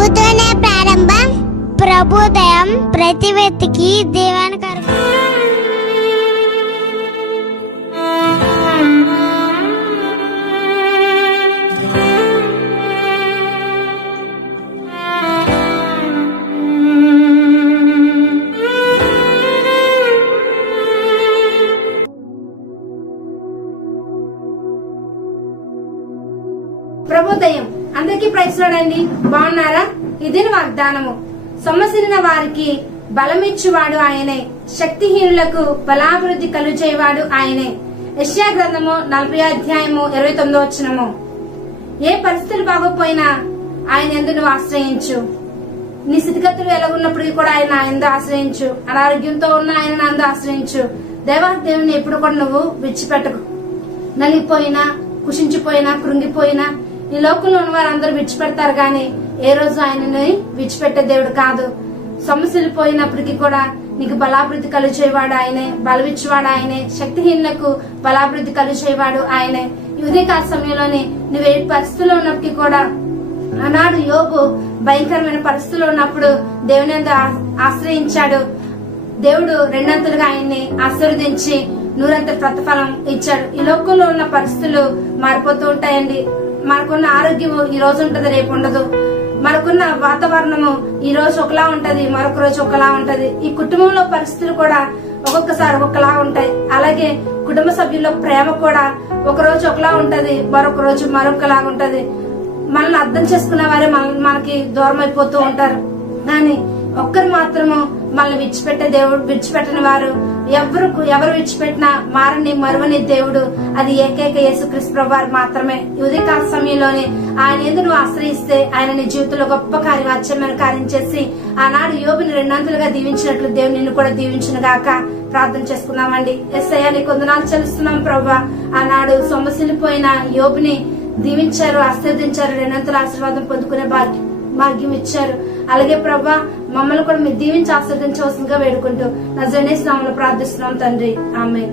ప్రభుతోనే ప్రారంభం ప్రభుదయం ప్రతి వ్యక్తికి దేవుని కరువు ప్రభుదయం. అందరికీ ప్రయత్నండి బాగున్నారా? ఇది వాగ్దానము. సొమ్మసిరిన వారికి బలమిచ్చువాడు ఆయనే. శక్తిహీనులకు బలాభివృద్ధి కలుచేవాడు ఆయనే. యశ్యా గ్రంథము నలభై అధ్యాయము ఇరవై తొమ్మిదో వచ్చినము ఏ పరిస్థితులు బాగోపోయినా ఆయన ఎందు నువ్వు ఆశ్రయించు? నీ స్థితిగతులు ఎలాగున్నప్పటికీ కూడా ఆయన ఎందు ఆశ్రయించు. అనారోగ్యంతో ఉన్న ఆయన నందు ఆశ్రయించు. దేవా దేవుని ఎప్పుడు కూడా నువ్వు విడిచిపెట్టకు. నలిగిపోయినా కుషించిపోయినా కృంగిపోయినా ఈ లోకంలో ఉన్న వారందరూ విడిచిపెడతారు గాని ఏ రోజు ఆయనని విడిచిపెట్టే దేవుడు కాదు. సమస్యలు పోయినప్పటికీ కూడా నీకు బలాభివృద్ధి కలుచేవాడు ఆయనే బలవిచ్చేవాడు ఆయనే శక్తిహీనులకు బలాభివృద్ధి కలుచేవాడు ఆయనే. ఇదే కాల సమయంలోనే నువ్వు ఏ పరిస్థితుల్లో ఉన్నప్పటికీ కూడా ఆనాడు యోగు భయంకరమైన పరిస్థితుల్లో ఉన్నప్పుడు దేవుని ఆశ్రయించాడు. దేవుడు రెండంతలుగా ఆయన్ని ఆశీర్వదించి నూరంత ప్రతిఫలం ఇచ్చాడు. ఈ లోకంలో ఉన్న పరిస్థితులు మారిపోతూ ఉంటాయండి. మనకున్న ఆరోగ్యం ఈ రోజు ఉంటది రేపు ఉండదు. మనకున్న వాతావరణము ఈ రోజు ఒకలా ఉంటది మరొక రోజు ఒకలా ఉంటది. ఈ కుటుంబంలో పరిస్థితులు కూడా ఒక్కొక్కసారి ఒక్కొక్కలా ఉంటాయి. అలాగే కుటుంబ సభ్యుల్లో ప్రేమ కూడా ఒక రోజు ఒకలా ఉంటది మరొక రోజు మరొకలా ఉంటది. మనల్ని అర్థం చేసుకున్న వారే మన మనకి దూరం అయిపోతూ ఉంటారు. కానీ ఒక్కరు మాత్రము మనల్ని విడిచిపెట్టే దేవుడు విడిచిపెట్టని వారు ఎవరు ఎవరు విడిచిపెట్టినా మారని మరువని దేవుడు అది ఏకైక యేసుక్రీస్తు ప్రభు మాత్రమే. ఉదయకాల సమయంలోనే ఆయన ఎందుకు నువ్వు ఆశ్రయిస్తే ఆయన నీ జీవితంలో గొప్ప కార్యం అచ్చమైన కార్యం చేసి ఆనాడు యోగుని రెండంతలుగా దీవించినట్లు దేవుడు నిన్ను కూడా దీవించిన గాక. ప్రార్థన చేసుకున్నామండి ఎస్ఐ అని కొందనాలు చెల్లిస్తున్నాం ప్రభా. ఆనాడు సొమ్మసిల్లిపోయిన యోగుని దీవించారు ఆశీర్వదించారు రెండంతల ఆశీర్వాదం పొందుకునే భాగ్యం భాగ్యం ఇచ్చారు. అలాగే ప్రభా మమ్మల్ని కూడా మీరు దీవించి ఆశీర్వదించవలసిందిగా వేడుకుంటూ నజనేసి నామలు ప్రార్థిస్తున్నాం తండ్రి. ఆమె